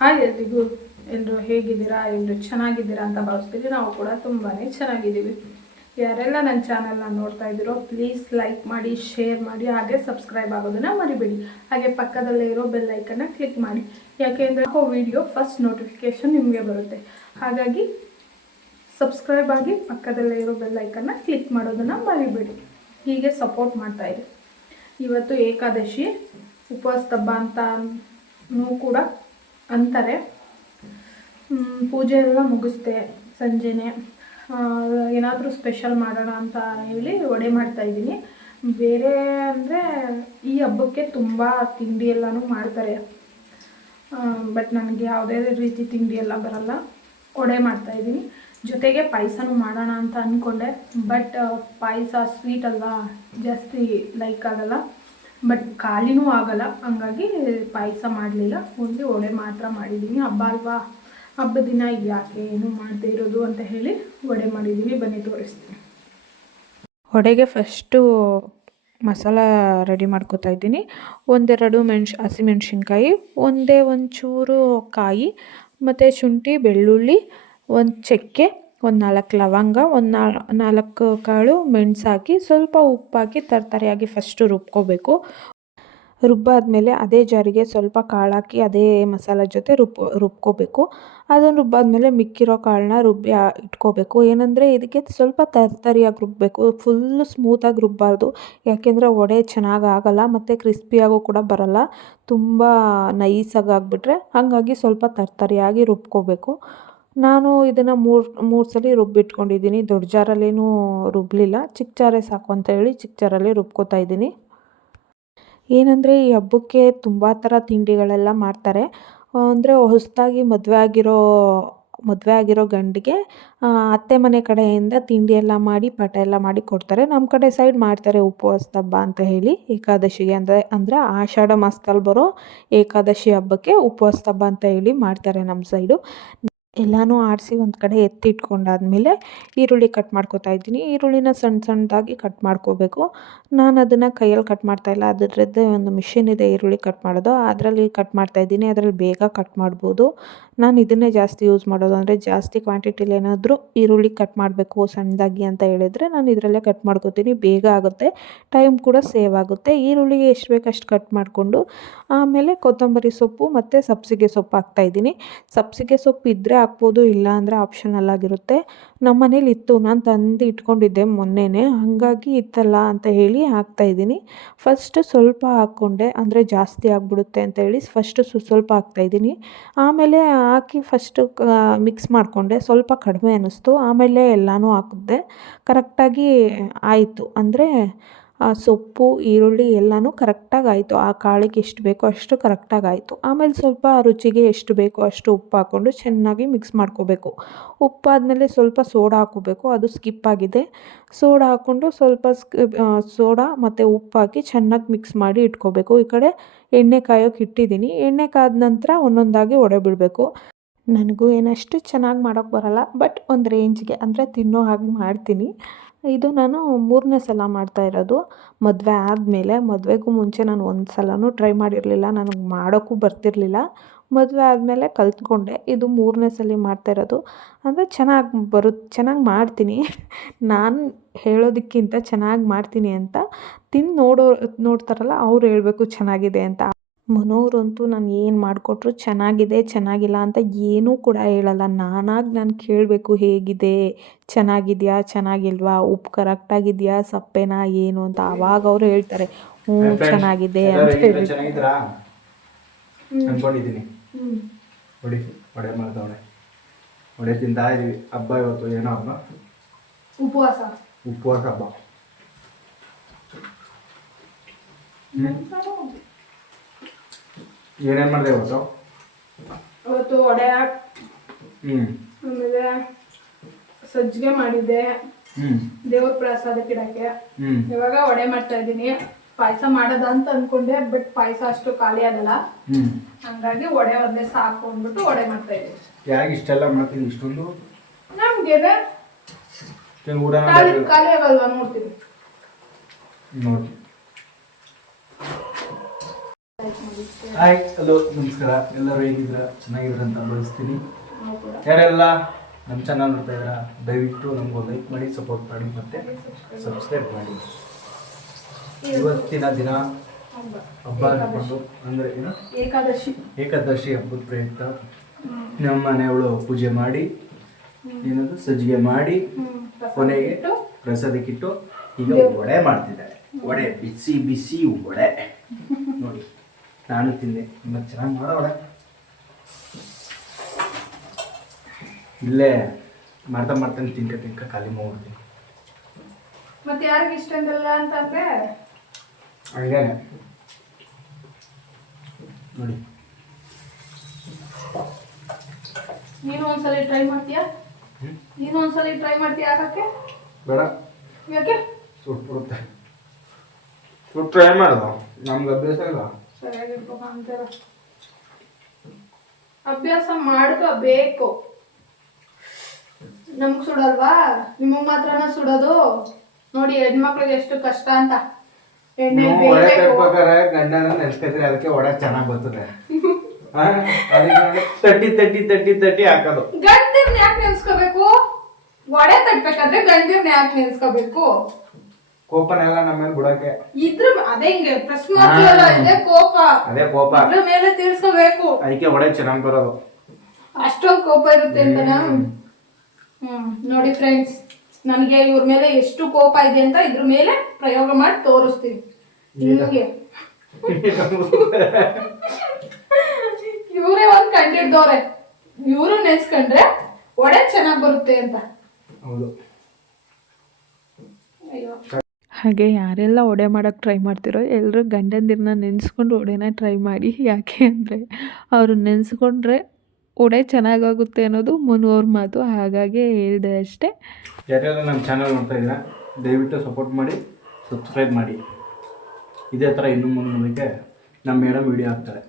Hi ಎಲ್ರಿಗೂ, ಎಲ್ಲರೂ ಹೇಗಿದ್ದೀರಾ? ಎಲ್ಲರೂ ಚೆನ್ನಾಗಿದ್ದೀರಾ ಅಂತ ಭಾವಿಸ್ತೀವಿ. ನಾವು ಕೂಡ ತುಂಬಾ ಚೆನ್ನಾಗಿದ್ದೀವಿ. ಯಾರೆಲ್ಲ ನನ್ನ ಚಾನಲ್ನ ನೋಡ್ತಾ ಇದ್ದೀರೋ ಪ್ಲೀಸ್ ಲೈಕ್ ಮಾಡಿ, ಶೇರ್ ಮಾಡಿ, ಹಾಗೆ ಸಬ್ಸ್ಕ್ರೈಬ್ ಆಗೋದನ್ನು ಮರಿಬೇಡಿ. ಹಾಗೆ ಪಕ್ಕದಲ್ಲೇ ಇರೋ ಬೆಲ್ ಐಕನ್ನ ಕ್ಲಿಕ್ ಮಾಡಿ, ಯಾಕೆಂದರೆ ವಿಡಿಯೋ ಫಸ್ಟ್ ನೋಟಿಫಿಕೇಷನ್ ನಿಮಗೆ ಬರುತ್ತೆ. ಹಾಗಾಗಿ ಸಬ್ಸ್ಕ್ರೈಬ್ ಆಗಿ ಪಕ್ಕದಲ್ಲೇ ಇರೋ ಬೆಲ್ ಐಕನ್ನ ಕ್ಲಿಕ್ ಮಾಡೋದನ್ನು ಮರಿಬೇಡಿ. ಹೀಗೆ ಸಪೋರ್ಟ್ ಮಾಡ್ತಾಯಿರಿ. ಇವತ್ತು ಏಕಾದಶಿ ಉಪವಾಸದ ಹಬ್ಬ ಅಂತನೂ ಕೂಡ ಅಂತಾರೆ. ಪೂಜೆ ಎಲ್ಲ ಮುಗಿಸ್ದೆ, ಸಂಜೆನೆ ಏನಾದರೂ ಸ್ಪೆಷಲ್ ಮಾಡೋಣ ಅಂತ ಹೇಳಿ ವಡೆ ಮಾಡ್ತಾಯಿದ್ದೀನಿ. ಬೇರೆ ಅಂದರೆ ಈ ಹಬ್ಬಕ್ಕೆ ತುಂಬ ತಿಂಡಿ ಎಲ್ಲನೂ ಮಾಡ್ತಾರೆ, ಬಟ್ ನನಗೆ ಯಾವುದೇ ರೀತಿ ತಿಂಡಿ ಎಲ್ಲ ಬರಲ್ಲ. ವಡೆ ಮಾಡ್ತಾಯಿದ್ದೀನಿ, ಜೊತೆಗೆ ಪಾಯಸನೂ ಮಾಡೋಣ ಅಂತ ಅಂದ್ಕೊಂಡೆ. ಬಟ್ ಪಾಯಸ ಸ್ವೀಟ್ ಅಲ್ವಾ, ಜಾಸ್ತಿ ಲೈಕ್ ಆಗಲ್ಲ, ಬಟ್ ಖಾಲಿನೂ ಆಗಲ್ಲ. ಹಂಗಾಗಿ ಪಾಯಸ ಮಾಡಲಿಲ್ಲ, ಓನ್ಲಿ ವಡೆ ಮಾತ್ರ ಮಾಡಿದ್ದೀನಿ. ಹಬ್ಬ ಅಲ್ವಾ, ಹಬ್ಬದ ದಿನ ಯಾಕೆ ಏನು ಮಾಡದೇ ಇರೋದು ಅಂತ ಹೇಳಿ ವಡೆ ಮಾಡಿದ್ದೀನಿ. ಬನ್ನಿ ತೋರಿಸ್ತೀನಿ. ವಡೆಗೆ ಫಸ್ಟು ಮಸಾಲ ರೆಡಿ ಮಾಡ್ಕೋತಾ ಇದ್ದೀನಿ. ಒಂದೆರಡು ಹಸಿಮೆಣ್ಸಿನ್ಕಾಯಿ, ಒಂಚೂರು ಕಾಯಿ, ಮತ್ತು ಶುಂಠಿ, ಬೆಳ್ಳುಳ್ಳಿ, ಒಂದು ಚಕ್ಕೆ, ಒಂದು 4 ಲವಂಗ, ಒಂದು 4 ಕಾಳು ಮೆಣಸು ಹಾಕಿ ಸ್ವಲ್ಪ ಉಪ್ಪಾಕಿ ತರತರಿಯಾಗಿ ಫಸ್ಟು ರುಬ್ಕೋಬೇಕು. ರುಬ್ಬಾದ್ಮೇಲೆ ಅದೇ ಜಾರಿಗೆ ಸ್ವಲ್ಪ ಕಾಳು ಹಾಕಿ ಅದೇ ಮಸಾಲ ಜೊತೆ ರುಬ್ಕೋಬೇಕು. ಅದನ್ನು ರುಬ್ಬಾದ್ಮೇಲೆ ಮಿಕ್ಕಿರೋ ಕಾಳನ್ನ ರುಬ್ಬಿ ಇಟ್ಕೋಬೇಕು. ಏನಂದರೆ ಇದಕ್ಕೆ ಸ್ವಲ್ಪ ತರಿಯಾಗಿ ರುಬ್ಬಬೇಕು, ಫುಲ್ಲು ಸ್ಮೂತಾಗಿ ರುಬ್ಬಾರ್ದು. ಯಾಕೆಂದರೆ ವಡೆ ಚೆನ್ನಾಗಿ ಆಗಲ್ಲ ಮತ್ತು ಕ್ರಿಸ್ಪಿಯಾಗೂ ಕೂಡ ಬರಲ್ಲ, ತುಂಬ ನೈಸಾಗಿ ಆಗಿಬಿಟ್ರೆ. ಹಾಗಾಗಿ ಸ್ವಲ್ಪ ತರಿಯಾಗಿ ರುಬ್ಕೋಬೇಕು. ನಾನು ಇದನ್ನು ಮೂರು ಸಲ ರುಬ್ಬಿಟ್ಕೊಂಡಿದ್ದೀನಿ. ದೊಡ್ಡ ಜಾರಲ್ಲೇನೂ ರುಬ್ಬಲಿಲ್ಲ, ಚಿಕ್ಕ ಜಾರೇ ಸಾಕು ಅಂತ ಹೇಳಿ ಚಿಕ್ಕ ಜಾರಲ್ಲೇ ರುಬ್ಕೋತಾ ಇದ್ದೀನಿ. ಏನಂದರೆ ಈ ಹಬ್ಬಕ್ಕೆ ತುಂಬ ಥರ ತಿಂಡಿಗಳೆಲ್ಲ ಮಾಡ್ತಾರೆ. ಅಂದರೆ ಹೊಸದಾಗಿ ಮದುವೆ ಆಗಿರೋ ಗಂಡಿಗೆ ಅತ್ತೆ ಮನೆ ಕಡೆಯಿಂದ ತಿಂಡಿ ಎಲ್ಲ ಮಾಡಿ ಪಾಠ ಎಲ್ಲ ಮಾಡಿ ಕೊಡ್ತಾರೆ. ನಮ್ಮ ಕಡೆ ಸೈಡ್ ಮಾಡ್ತಾರೆ ಉಪವಾಸದ ಹಬ್ಬ ಅಂತ ಹೇಳಿ, ಏಕಾದಶಿಗೆ ಅಂದರೆ ಆಷಾಢ ಮಾಸದಲ್ಲಿ ಬರೋ ಏಕಾದಶಿ ಹಬ್ಬಕ್ಕೆ ಉಪವಾಸದ ಹಬ್ಬ ಅಂತ ಹೇಳಿ ಮಾಡ್ತಾರೆ ನಮ್ಮ ಸೈಡು. ಎಲ್ಲನೂ ಆರಿಸಿ ಒಂದು ಕಡೆ ಎತ್ತಿಟ್ಕೊಂಡಾದ್ಮೇಲೆ ಈರುಳ್ಳಿ ಕಟ್ ಮಾಡ್ಕೊತಾ ಇದ್ದೀನಿ. ಈರುಳ್ಳಿನ ಸಣ್ಣದಾಗಿ ಕಟ್ ಮಾಡ್ಕೋಬೇಕು. ನಾನು ಅದನ್ನು ಕೈಯಲ್ಲಿ ಕಟ್ ಮಾಡ್ತಾಯಿಲ್ಲ, ಅದರದ್ದೇ ಒಂದು ಮಿಷಿನ್ ಇದೆ ಈರುಳ್ಳಿ ಕಟ್ ಮಾಡೋದು, ಅದರಲ್ಲಿ ಕಟ್ ಮಾಡ್ತಾಯಿದ್ದೀನಿ. ಅದರಲ್ಲಿ ಬೇಗ ಕಟ್ ಮಾಡ್ಬೋದು. ನಾನು ಇದನ್ನೇ ಜಾಸ್ತಿ ಯೂಸ್ ಮಾಡೋದು. ಅಂದರೆ ಜಾಸ್ತಿ ಕ್ವಾಂಟಿಟಿಲಿ ಏನಾದರೂ ಈರುಳ್ಳಿ ಕಟ್ ಮಾಡಬೇಕು ಸಣ್ಣದಾಗಿ ಅಂತ ಹೇಳಿದರೆ ನಾನು ಇದರಲ್ಲೇ ಕಟ್ ಮಾಡ್ಕೋತೀನಿ. ಬೇಗ ಆಗುತ್ತೆ, ಟೈಮ್ ಕೂಡ ಸೇವ್ ಆಗುತ್ತೆ. ಈರುಳ್ಳಿಗೆ ಎಷ್ಟು ಬೇಕು ಅಷ್ಟು ಕಟ್ ಮಾಡಿಕೊಂಡು ಆಮೇಲೆ ಕೊತ್ತಂಬರಿ ಸೊಪ್ಪು ಮತ್ತು ಸಬ್ಬಸಿಗೆ ಸೊಪ್ಪು ಹಾಕ್ತಾಯಿದ್ದೀನಿ. ಸಬ್ಬಸಿಗೆ ಸೊಪ್ಪು ಇದ್ದರೆ ಹಾಕ್ಬೋದು, ಇಲ್ಲ ಅಂದರೆ ಆಪ್ಷನಲ್ ಆಗಿರುತ್ತೆ. ನಮ್ಮ ಮನೇಲಿ ಇತ್ತು, ನಾನು ತಂದು ಇಟ್ಕೊಂಡಿದ್ದೆ ಮೊನ್ನೆನೇ, ಹಾಗಾಗಿ ಇತ್ತಲ್ಲ ಅಂತ ಹೇಳಿ ಹಾಕ್ತಾಯಿದ್ದೀನಿ. ಫಸ್ಟು ಸ್ವಲ್ಪ ಹಾಕ್ಕೊಂಡೆ, ಅಂದರೆ ಜಾಸ್ತಿ ಆಗಿಬಿಡುತ್ತೆ ಅಂತ ಹೇಳಿ ಫಸ್ಟು ಸ್ವಲ್ಪ ಹಾಕ್ತಾಯಿದ್ದೀನಿ. ಆಮೇಲೆ ಹಾಕಿ ಫಸ್ಟು ಮಿಕ್ಸ್ ಮಾಡಿಕೊಂಡೆ, ಸ್ವಲ್ಪ ಕಡಿಮೆ ಅನ್ನಿಸ್ತು. ಆಮೇಲೆ ಎಲ್ಲನೂ ಹಾಕಿದೆ, ಕರೆಕ್ಟಾಗಿ ಆಯಿತು. ಅಂದರೆ ಸೊಪ್ಪು ಈರುಳ್ಳಿ ಎಲ್ಲನೂ ಕರೆಕ್ಟಾಗಿ ಆಯಿತು. ಆ ಕಾಳಿಗೆ ಎಷ್ಟು ಬೇಕೋ ಅಷ್ಟು ಕರೆಕ್ಟಾಗಿ ಆಯಿತು. ಆಮೇಲೆ ಸ್ವಲ್ಪ ರುಚಿಗೆ ಎಷ್ಟು ಬೇಕೋ ಅಷ್ಟು ಉಪ್ಪು ಹಾಕ್ಕೊಂಡು ಚೆನ್ನಾಗಿ ಮಿಕ್ಸ್ ಮಾಡ್ಕೋಬೇಕು. ಉಪ್ಪಾದಮೇಲೆ ಸ್ವಲ್ಪ ಸೋಡಾ ಹಾಕ್ಕೋಬೇಕು, ಅದು ಸ್ಕಿಪ್ ಆಗಿದೆ. ಸೋಡಾ ಹಾಕ್ಕೊಂಡು ಸ್ವಲ್ಪ ಸೋಡಾ ಮತ್ತು ಉಪ್ಪು ಹಾಕಿ ಚೆನ್ನಾಗಿ ಮಿಕ್ಸ್ ಮಾಡಿ ಇಟ್ಕೋಬೇಕು. ಈ ಕಡೆ ಎಣ್ಣೆ ಕಾಯೋಕೆ ಇಟ್ಟಿದ್ದೀನಿ. ಎಣ್ಣೆ ಕಾದ ನಂತರ ಒಂದೊಂದಾಗಿ ವಡೆ ಬಿಡಬೇಕು. ನನಗೂ ಏನಷ್ಟು ಚೆನ್ನಾಗಿ ಮಾಡೋಕ್ಕೆ ಬರಲ್ಲ, ಬಟ್ ಒಂದು ರೇಂಜ್ಗೆ, ಅಂದರೆ ತಿನ್ನೋ ಹಾಗೆ ಮಾಡ್ತೀನಿ. ಇದು ನಾನು 3ನೇ ಸಲ ಮಾಡ್ತಾ ಇರೋದು. ಮದುವೆ ಆದಮೇಲೆ, ಮದುವೆಗೂ ಮುಂಚೆ ನಾನು ಒಂದು ಸಲನೂ ಟ್ರೈ ಮಾಡಿರಲಿಲ್ಲ, ನನಗೆ ಮಾಡೋಕ್ಕೂ ಬರ್ತಿರಲಿಲ್ಲ. ಮದುವೆ ಆದಮೇಲೆ ಕಲ್ತ್ಕೊಂಡೆ. ಇದು 3ನೇ ಸಲ ಮಾಡ್ತಾ ಇರೋದು. ಅಂದರೆ ಚೆನ್ನಾಗಿ ಮಾಡ್ತೀನಿ. ನಾನು ಹೇಳೋದಕ್ಕಿಂತ ಚೆನ್ನಾಗಿ ಮಾಡ್ತೀನಿ ಅಂತ ನೋಡ್ತಾರಲ್ಲ ಅವ್ರು ಹೇಳಬೇಕು ಚೆನ್ನಾಗಿದೆ ಅಂತ. ಮನೋರಂತೂ ನಾನು ಏನು ಮಾಡಿಕೊಟ್ರು ಚೆನ್ನಾಗಿದೆ ಚೆನ್ನಾಗಿಲ್ಲ ಅಂತ ಏನೂ ಕೂಡ ಹೇಳಲ್ಲ. ನಾನು ಕೇಳಬೇಕು, ಹೇಗಿದೆ, ಚೆನ್ನಾಗಿದೆಯಾ ಚೆನ್ನಾಗಿಲ್ವಾ, ಉಪ್ಪು ಕರೆಕ್ಟಾಗಿದೆಯಾ, ಸಪ್ಪೆನಾ ಏನು ಅಂತ. ಆವಾಗ ಅವರು ಹೇಳ್ತಾರೆ ಚೆನ್ನಾಗಿದೆ ಅಂತ ಹೇಳಿ. ಅನ್ಕೊಂಡಿದ್ದೀನಿ ವಡೆ ಮಾಡ್ದವಳೆ, ವಡೆ ತಿಂತಾ ಇದೀವಿ. ಹಬ್ಬ ಇವತ್ತು ಏನೋ ಹಬ್ಬ, ಉಪವಾಸ ಹಬ್ಬ. ಏನೇನು ಮಾಡಿದೆ ಇವತ್ತು ವಡೆ, ಆಮೇಲೆ ಸಜ್ಜಿಗೆ ಮಾಡಿದ್ದೆ ದೇವ್ರ ಪ್ರಸಾದಕ್ಕೆ ಇಡಕ್ಕೆ. ಇವಾಗ ವಡೆ ಮಾಡ್ತಾ ಇದ್ದೀನಿ. ಪಾಯಸ ಮಾಡೋದ ಅಂತ ಅನ್ಕೊಂಡೆ, ಬಟ್ ಪಾಯಸ ಅಷ್ಟು ಖಾಲಿ ಆಗಲ್ಲ, ಹಂಗಾಗಿ ವಡೆ ಒಂದೇ ಸಾಕು ಅಂದ್ಬಿಟ್ಟು ವಡೆ ಮಾಡ್ತಾ ಇದ್ದೀನಿ. ಯಾಕೆ ಇಷ್ಟೆಲ್ಲ ಮಾಡ್ತೀನಿ ಇಷ್ಟೊಂದು? ನಮ್ಗೆ ಖಾಲಿ ಆಗಲ್ವಾ, ನೋಡ್ತೀನಿ. ಲೈಕ್ ಮಾಡಿ share ಹಾಯ್ ಹಲೋ ನಮಸ್ಕಾರ, ಎಲ್ಲರೂ ಹೇಗಿದ್ದೀರಾ? ಚೆನ್ನಾಗಿದ್ದೀರಾ ಅಂತ ಭಾವಿಸ್ತೀನಿ. ನಾವು ಕೂಡ ಯಾರೆಲ್ಲ ನಮ್ಮ ಚಾನಲ್ ನೋಡ್ತಾ ಇದ್ದೀರಾ ದಯವಿಟ್ಟು ನಮಗೂ ಲೈಕ್ ಮಾಡಿ, ಸಪೋರ್ಟ್ ಮಾಡಿ ಮತ್ತು ಸಬ್ಸ್ಕ್ರೈಬ್ ಮಾಡಿ. ಇವತ್ತಿನ ದಿನ ಹಬ್ಬ ಅಂದ್ಕೊಂಡು ಅಂದರೆ ಏನು ಏಕಾದಶಿ ಹಬ್ಬದ ಪ್ರಯುಕ್ತ ನಮ್ಮ ಮನೆಯವಳು ಪೂಜೆ ಮಾಡಿ ಏನದು ಸಜ್ಜಿಗೆ ಮಾಡಿ ಕೊನೆಗೆ ಪ್ರಸಾದಕ್ಕಿಟ್ಟು ಈಗ ವಡೆ ಮಾಡ್ತಿದ್ದಾರೆ. ವಡೆ ಬಿಸಿ ಬಿಸಿ ವಡೆ ನೋಡಿ, ನಾನು ತಿಂದೆ. ತುಂಬ ಚೆನ್ನಾಗಿ ಮಾಡೋ ವಡೆ. ಇಲ್ಲೇ ಮಾಡ್ತಾ ಮಾಡ್ತಾನೆ ತಿನ್ಕ ಖಾಲಿ ಮಾಡ್ಬಿಡ್ತೀನಿ. ಮತ್ತೆ ಯಾರಿಗೆ ಇಷ್ಟ ಆಗಲ್ಲ ಅಂತಂದ್ರೆ ಹಂಗೇನೆ ನೋಡಿ. ನೀನು ಒಂದ್ಸಲ ಟ್ರೈ ಮಾಡ್ತೀಯಾ? ಹಾಕಕ್ಕೆ ಬೇಡ, ಯಾಕೆ? ಸುಟ್ಬಿಡುತ್ತೆ. ಸುಟ್ಟು ಟ್ರೈ ಮಾಡೋದು ನಮ್ಗೆ ಅಭ್ಯಾಸ ಇಲ್ಲ. ಸರಿಯಾಗಿರ್ಬೇಕು ಅಂತಾರ. ಅಭ್ಯಾಸ ಮಾಡ್ಕೋಬೇಕು. ನಮ್ಗ್ ಸುಡಲ್ವಾ? ನಿಮಗ್ ಮಾತ್ರನ ಸುಡೋದು? ನೋಡಿ ಹೆಣ್ಮಕ್ಳಿಗೆ ಎಷ್ಟು ಕಷ್ಟ ಅಂತ. ಎಣ್ಣೆ ನೀವು ಒಡೆ ಬೇಯ್ಬೇಕು. ಕಟ್ಬೇಕಾರೆ ಗಂಡನ ನೆನ್ಸ್ಕೊತೀರಿ, ಅದಕ್ಕೆ ಒಡೆ ಚೆನ್ನಾಗಿ ಬರ್ತದೆ. ಅದಕ್ಕೆ ತಟ್ಟಿ ಹಾಕೋದು. ಗಂಡಿರ್ನ ಯಾಕೆ ನೆನ್ಸ್ಕೋಬೇಕು? ವಡೆ ತಟ್ಬೇಕಾದ್ರೆ ಗಂಡಿರ್ನ ಯಾಕೆ ನೆನ್ಸ್ಕೋಬೇಕು? ಕೋಪನೆಲ್ಲ ನಮ್ಮ ಮೇಲೆ ಬಿಡೋಕೆ. ಅದೇ ಹಿಂಗೆ ಪ್ರಶ್ನೆ ಇದೆ ಕೋಪ. ಅದೇ ಕೋಪ. ಅದ್ರ ಮೇಲೆ ತಿಳಿಸ್ಕೋಬೇಕು. ಅದಕ್ಕೆ ಒಡೆ ಚೆನ್ನಾಗಿ ಬರೋದು. ಅಷ್ಟೊಂದು ಕೋಪ ಇರುತ್ತೆ ಅಂತನಾ? ನೋಡಿ ಫ್ರೆಂಡ್ಸ್, ನನಗೆ ಇವ್ರ ಮೇಲೆ ಎಷ್ಟು ಕೋಪ ಇದೆ ಅಂತ ಇದ್ರ ಮೇಲೆ ಪ್ರಯೋಗ ಮಾಡಿ ತೋರಿಸ್ತೀನಿ ನಿಮಗೆ. ಇವರೇ ಒಂದ್ ಕಂಡಿಡ್ದವ್ರೆ, ಇವರು ನೆನ್ಸ್ಕೊಂಡ್ರೆ ಒಡೆ ಚೆನ್ನಾಗಿ ಬರುತ್ತೆ ಅಂತ. ಹೌದು. ಅಯ್ಯೋ, ಹಾಗೆ ಯಾರೆಲ್ಲ ವಡೆ ಮಾಡೋಕ್ಕೆ ಟ್ರೈ ಮಾಡ್ತಿರೋ ಎಲ್ಲರೂ ಗಂಡಂದಿರನ್ನ ನೆನೆಸ್ಕೊಂಡು ವಡೆನ ಟ್ರೈ ಮಾಡಿ. ಯಾಕೆ ಅಂದರೆ ಅವರು ನೆನೆಸ್ಕೊಂಡ್ರೆ ವಡೆ ಚೆನ್ನಾಗಾಗುತ್ತೆ ಅನ್ನೋದು ಮುನ್ನೋರ ಮಾತು, ಹಾಗಾಗಿ ಹೇಳಿದೆ ಅಷ್ಟೇ. ಯಾರೆಲ್ಲ ನಮ್ಮ ಚಾನಲ್ ನೋಡ್ತಾ ಇದ್ದೀರಾ ದಯವಿಟ್ಟು ಸಪೋರ್ಟ್ ಮಾಡಿ, ಸಬ್ಸ್ಕ್ರೈಬ್ ಮಾಡಿ. ಇದೇ ಥರ ಇನ್ನೂ ಮುಂದಕ್ಕೆ ನಮ್ಮ ಮೇಡಮ್ ವಿಡಿಯೋ ಹಾಕ್ತಾರೆ.